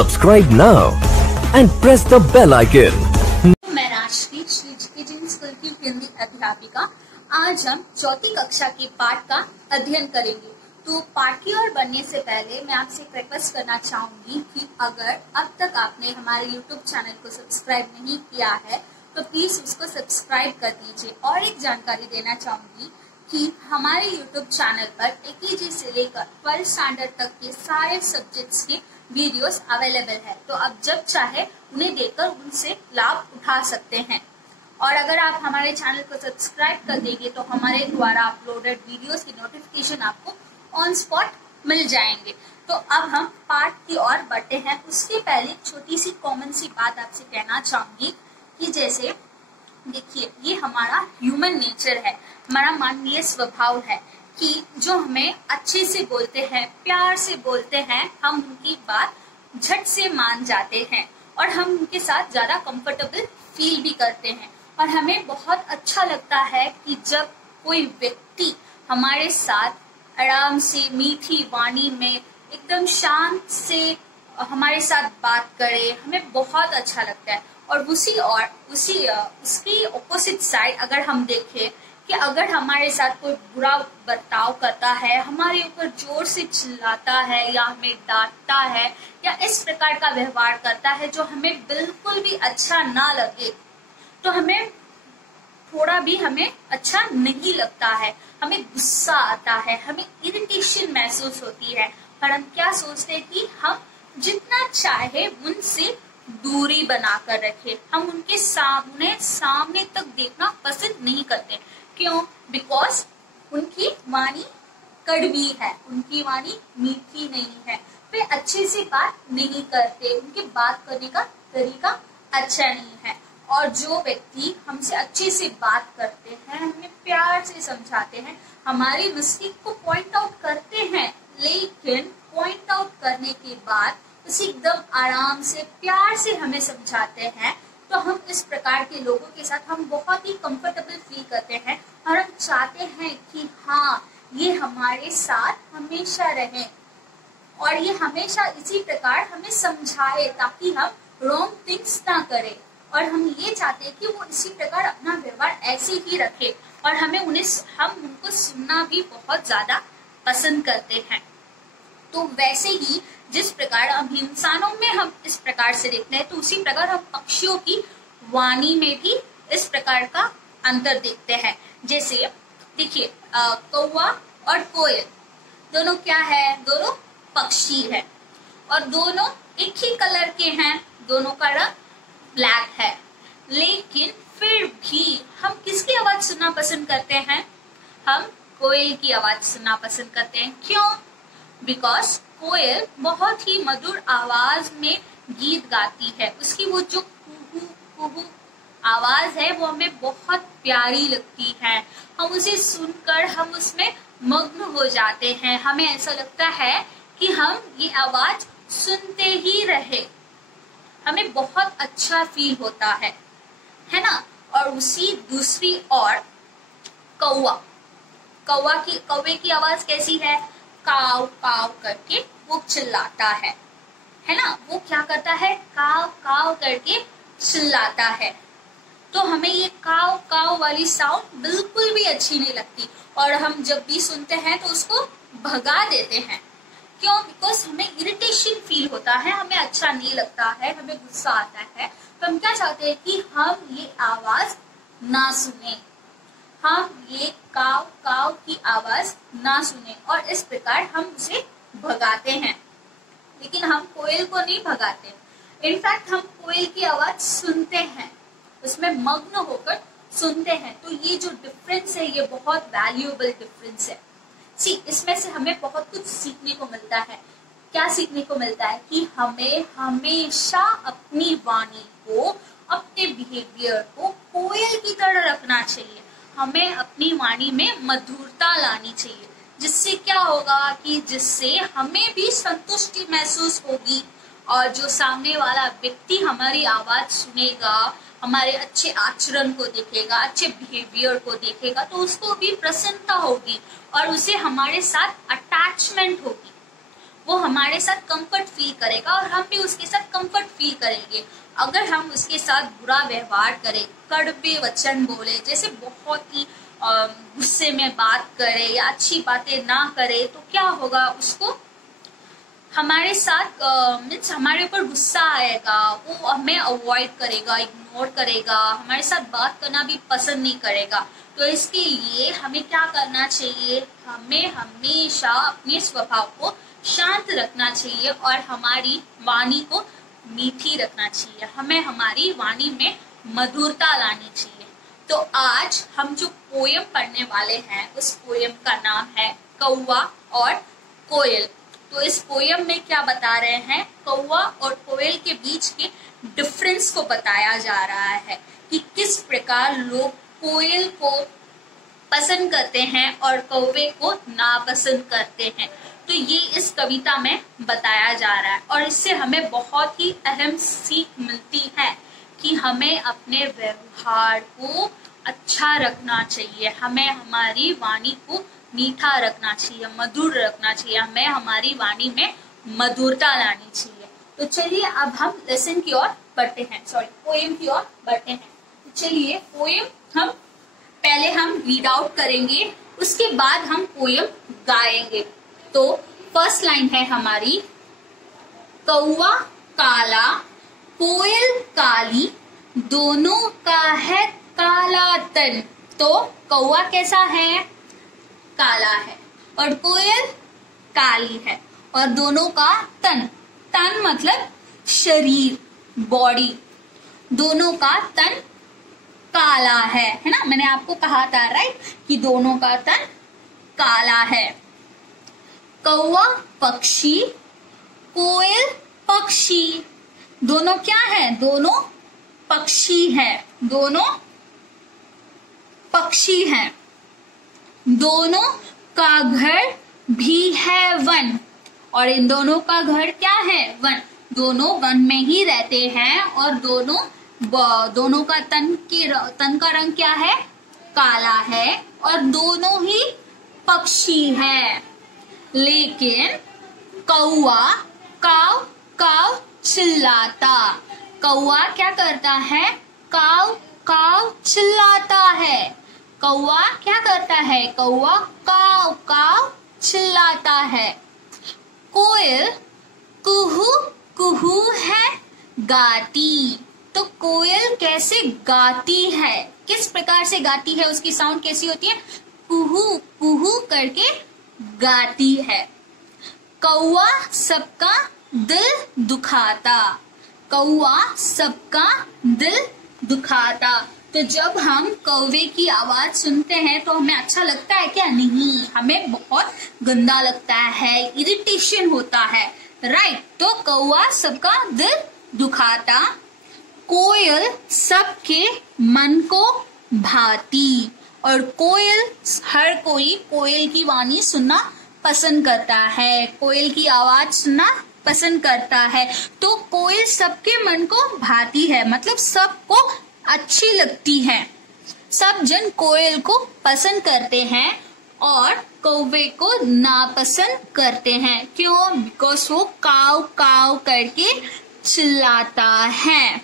Subscribe now and press the bell icon. मैं राजश्री श्री जी Jain school की हिंदी अध्यापिका। आज हम चौथी कक्षा के पाठ का अध्ययन करेंगे। तो पाठ की ओर बढ़ने से पहले मैं आपसे एक रिक्वेस्ट करना चाहूंगी कि अगर अब तक आपने हमारे YouTube चैनल को सब्सक्राइब नहीं किया है तो प्लीज उसको सब्सक्राइब कर दीजिए। और एक जानकारी देना चाहूंगी कि हमारे YouTube चैनल पर AKG से लेकर 12th स्टैंडर्ड तक के सारे सब्जेक्ट्स के वीडियोस अवेलेबल है, तो आप जब चाहे उन्हें देखकर उनसे लाभ उठा सकते हैं। और अगर आप हमारे चैनल को सब्सक्राइब कर देंगे तो हमारे द्वारा अपलोडेड वीडियोस की नोटिफिकेशन आपको ऑन स्पॉट मिल जाएंगे। तो अब हम पाठ की ओर बढ़ते हैं। उसके पहले छोटी सी कॉमन सी बात आपसे कहना चाहूंगी कि जैसे देखिए, ये हमारा ह्यूमन नेचर है, हमारा मानवीय स्वभाव है कि जो हमें अच्छे से बोलते हैं, प्यार से बोलते हैं, हम उनकी बात झट से मान जाते हैं और हम उनके साथ ज्यादा कंफर्टेबल फील भी करते हैं। और हमें बहुत अच्छा लगता है कि जब कोई व्यक्ति हमारे साथ आराम से मीठी वाणी में एकदम शांत से हमारे साथ बात करे, हमें बहुत अच्छा लगता है। और उसकी ऑपोजिट साइड अगर हम देखें कि अगर हमारे साथ कोई बुरा बर्ताव करता है, हमारे ऊपर जोर से चिल्लाता है या हमें डांटता है या इस प्रकार का व्यवहार करता है जो हमें बिल्कुल भी अच्छा ना लगे, तो हमें थोड़ा भी हमें अच्छा नहीं लगता है, हमें गुस्सा आता है, हमें इरिटेशन महसूस होती है। पर हम क्या सोचते हैं कि हम जितना चाहे उनसे दूरी बनाकर रखें, हम उनके सामने तक देखना पसंद नहीं करते। क्यों? बिकॉज उनकी वाणी कड़वी है, उनकी वाणी मीठी नहीं है, वे अच्छे से बात नहीं करते, उनके बात करने का तरीका अच्छा नहीं है। और जो व्यक्ति हमसे अच्छे से बात करते हैं, हमें प्यार से समझाते हैं, हमारी मिस्टेक को पॉइंट आउट करते हैं, लेकिन पॉइंट आउट करने के बाद उसे एकदम आराम से प्यार से हमें समझाते हैं, तो हम इस प्रकार के लोगों के साथ हम बहुत ही कंफर्टेबल फील करते हैं और हम चाहते हैं कि हाँ, ये हमारे साथ हमेशा रहें और ये हमेशा इसी प्रकार हमें समझाए ताकि हम रॉन्ग थिंग्स ना करें। और हम ये चाहते हैं कि वो इसी प्रकार अपना व्यवहार ऐसे ही रखे और हम उनको सुनना भी बहुत ज्यादा पसंद करते हैं। तो वैसे ही जिस प्रकार हम इंसानों में हम इस प्रकार से देखते हैं, तो उसी प्रकार हम पक्षियों की वाणी में भी इस प्रकार का अंतर देखते हैं। जैसे देखिए, कौवा और कोयल दोनों क्या है? दोनों पक्षी है और दोनों एक ही कलर के हैं, दोनों का रंग ब्लैक है, लेकिन फिर भी हम किसकी आवाज सुनना पसंद करते हैं? हम कोयल की आवाज सुनना पसंद करते हैं। क्यों? बिकॉज कोयल बहुत ही मधुर आवाज में गीत गाती है, उसकी वो जो कुहू कुहू आवाज है वो हमें बहुत प्यारी लगती है। हम उसे सुनकर हम उसमें मग्न हो जाते हैं, हमें ऐसा लगता है कि हम ये आवाज सुनते ही रहे, हमें बहुत अच्छा फील होता है ना। और उसी दूसरी ओर कौवे की आवाज कैसी है? काव काव करके वो चिल्लाता है ना। वो क्या करता है? काव काव करके चिल्लाता है। तो हमें ये काव काव वाली साउंड बिल्कुल भी अच्छी नहीं लगती और हम जब भी सुनते हैं तो उसको भगा देते हैं। क्यों? बिकॉज हमें इरिटेशन फील होता है, हमें अच्छा नहीं लगता है, हमें गुस्सा आता है। तो हम क्या चाहते हैं कि हम ये आवाज ना सुने, हम ये काव काव की आवाज ना सुने और इस प्रकार हम उसे भगाते हैं। लेकिन हम कोयल को नहीं भगाते, इनफैक्ट हम कोयल की आवाज सुनते हैं, उसमें मग्न होकर सुनते हैं। तो ये जो डिफरेंस है ये बहुत वैल्यूएबल डिफरेंस है। इसमें से हमें बहुत कुछ सीखने को मिलता है। क्या सीखने को मिलता है? कि हमें हमेशा अपनी वाणी को, अपने बिहेवियर को कोयल की तरह रखना चाहिए। हमें अपनी वाणी में मधुरता लानी चाहिए, जिससे क्या होगा कि जिससे हमें भी संतुष्टि महसूस होगी और जो सामने वाला व्यक्ति हमारी आवाज सुनेगा, हमारे अच्छे आचरण को देखेगा, अच्छे बिहेवियर को देखेगा, तो उसको भी प्रसन्नता होगी और उसे हमारे साथ अटैचमेंट होगी। वो हमारे साथ कंफर्ट फील करेगा और हम भी उसके साथ कंफर्ट फील करेंगे। अगर हम उसके साथ बुरा व्यवहार करें, कड़वे वचन बोले, जैसे बहुत ही गुस्से में बात करे या अच्छी बातें ना करे, तो क्या होगा, उसको हमारे साथ मीन्स हमारे ऊपर गुस्सा आएगा, वो हमें अवॉइड करेगा, इग्नोर करेगा, हमारे साथ बात करना भी पसंद नहीं करेगा। तो इसके लिए हमें क्या करना चाहिए, हमें हमेशा अपने स्वभाव को शांत रखना चाहिए और हमारी वाणी को मीठी रखना चाहिए। हमें हमारी वाणी में मधुरता लानी चाहिए। तो आज हम जो पोयम पढ़ने वाले हैं उस पोयम का नाम है कौवा और कोयल। तो इस पोयम में क्या बता रहे हैं, कौवा और कोयल के बीच के डिफरेंस को बताया जा रहा है कि किस प्रकार लोग कोयल को पसंद करते हैं और कौवे को नापसंद करते हैं। तो ये इस कविता में बताया जा रहा है और इससे हमें बहुत ही अहम सीख मिलती है कि हमें अपने व्यवहार को अच्छा रखना चाहिए, हमें हमारी वाणी को मीठा रखना चाहिए, मधुर रखना चाहिए, हमें हमारी वाणी में मधुरता लानी चाहिए। तो चलिए अब हम लेसन की ओर बढ़ते हैं, पोएम की ओर बढ़ते हैं। तो चलिए पोएम पहले हम रीड आउट करेंगे, उसके बाद हम पोएम गाएंगे। तो फर्स्ट लाइन है हमारी, कौवा काला कोयल काली दोनों का है काला तन। तो कौवा कैसा है, काला है, और कोयल काली है, और दोनों का तन मतलब शरीर, बॉडी, दोनों का तन काला है ना। मैंने आपको कहा था राइट कि दोनों का तन काला है। कौवा पक्षी कोयल पक्षी, दोनों क्या है, दोनों पक्षी है, दोनों पक्षी हैं। दोनों का घर भी है वन, और इन दोनों का घर क्या है, वन। दोनों वन में ही रहते हैं और दोनों का तन का रंग क्या है, काला है, और दोनों ही पक्षी है। लेकिन कौवा काव काव चिल्लाता, कौवा क्या करता है, काव काव चिल्लाता है। कौवा क्या करता है, कौवा काव काव चिल्लाता है। कोयल कुहू कुहू है गाती, तो कोयल कैसे गाती है, किस प्रकार से गाती है, उसकी साउंड कैसी होती है, कुहू कुहू करके गाती है। कौवा सबका दिल दुखाता, कौवा सबका दिल दुखाता। तो जब हम कौवे की आवाज सुनते हैं तो हमें अच्छा लगता है क्या, नहीं, हमें बहुत गंदा लगता है, इरिटेशन होता है, राइट। तो कौवा सबका दिल दुखाता, कोयल सबके मन को भाती, और कोयल हर कोई कोयल की वाणी सुनना पसंद करता है, कोयल की आवाज सुनना पसंद करता है। तो कोयल सबके मन को भाती है, मतलब सबको अच्छी लगती है, सब जन कोयल को पसंद करते हैं और कौवे को नापसंद करते हैं। क्यों, बिकॉज वो काव काव करके चिल्लाता है।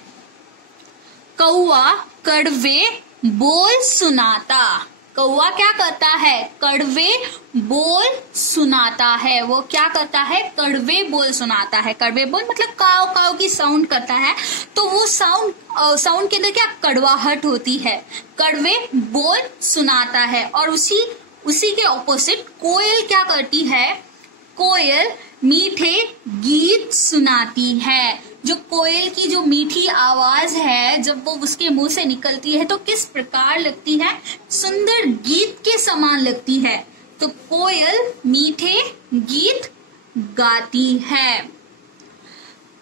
कौवा कड़वे बोल सुनाता, कौवा क्या करता है, कड़वे बोल सुनाता है। वो क्या करता है, कड़वे बोल सुनाता है। कड़वे बोल मतलब काव काव की साउंड करता है, तो वो साउंड के अंदर क्या कड़वाहट होती है, कड़वे बोल सुनाता है। और उसी के ऑपोजिट कोयल क्या करती है, कोयल मीठे गीत सुनाती है। जो कोयल की जो मीठी आवाज है, जब वो उसके मुंह से निकलती है तो किस प्रकार लगती है, सुंदर गीत के समान लगती है। तो कोयल मीठे गीत गाती है।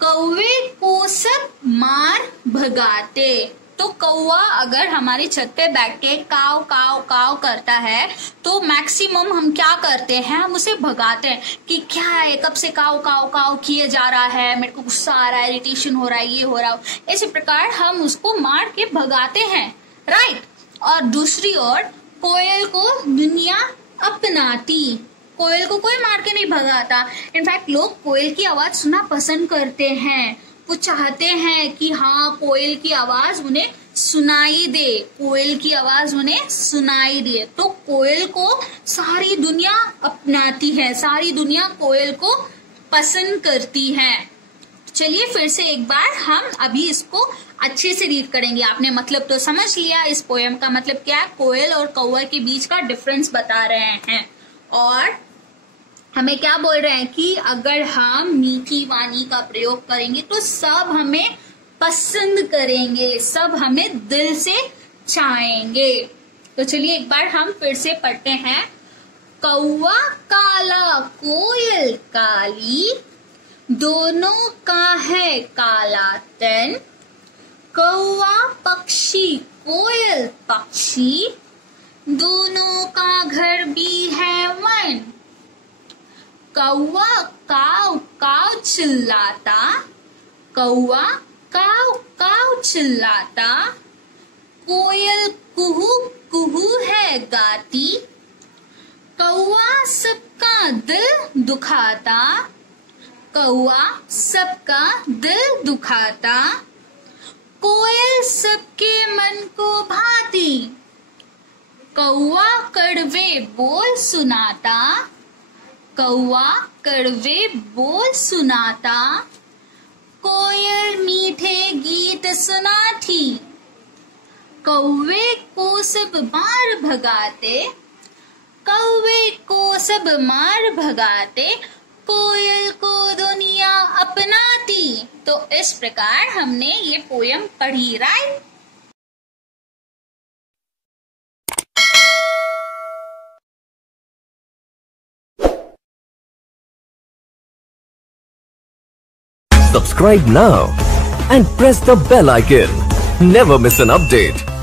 कौवे को सब मार भगाते, तो कौवा अगर हमारी छत पे बैठ के काव काव काव करता है तो मैक्सिमम हम क्या करते हैं, हम उसे भगाते हैं कि क्या है, कब से काव काव काव किए जा रहा है, मेरे को गुस्सा आ रहा है, इरिटेशन हो रहा है, ये हो रहा है। इसी प्रकार हम उसको मार के भगाते हैं, राइट। और दूसरी ओर कोयल को दुनिया अपनाती, कोयल को कोई मार के नहीं भगाता। इनफैक्ट लोग कोयल की आवाज सुनना पसंद करते हैं, वो चाहते हैं कि हाँ कोयल की आवाज उन्हें सुनाई दे, कोयल की आवाज उन्हें सुनाई दे। तो कोयल को सारी दुनिया अपनाती है, सारी दुनिया कोयल को पसंद करती है। चलिए फिर से एक बार हम अभी इसको अच्छे से रीड करेंगे। आपने मतलब तो समझ लिया, इस पोयम का मतलब क्या है, कोयल और कौवा के बीच का डिफरेंस बता रहे हैं और हमें क्या बोल रहे हैं कि अगर हम मीठी वाणी का प्रयोग करेंगे तो सब हमें पसंद करेंगे, सब हमें दिल से चाहेंगे। तो चलिए एक बार हम फिर से पढ़ते हैं। कौवा काला कोयल काली, दोनों का है काला तन। कौवा पक्षी कोयल पक्षी, दोनों का घर भी है वन। कौवा काव काव चिल्लाता, कौवा काव काव चिल्लाता। कोयल कुहू कुहू है गाती, कौवा सबका दिल दुखाता। कौवा सबका दिल दुखाता, कोयल सबके मन को भाती। कौवा कड़वे बोल सुनाता, कौवा कड़वे बोल सुनाता। कोयल मीठे गीत सुनाती, कौवे को सब मार भगाते, कौवे को सब मार भगाते। कोयल को दुनिया अपनाती। तो इस प्रकार हमने ये पोयम पढ़ी, right. Subscribe now and press the bell icon. Never miss an update.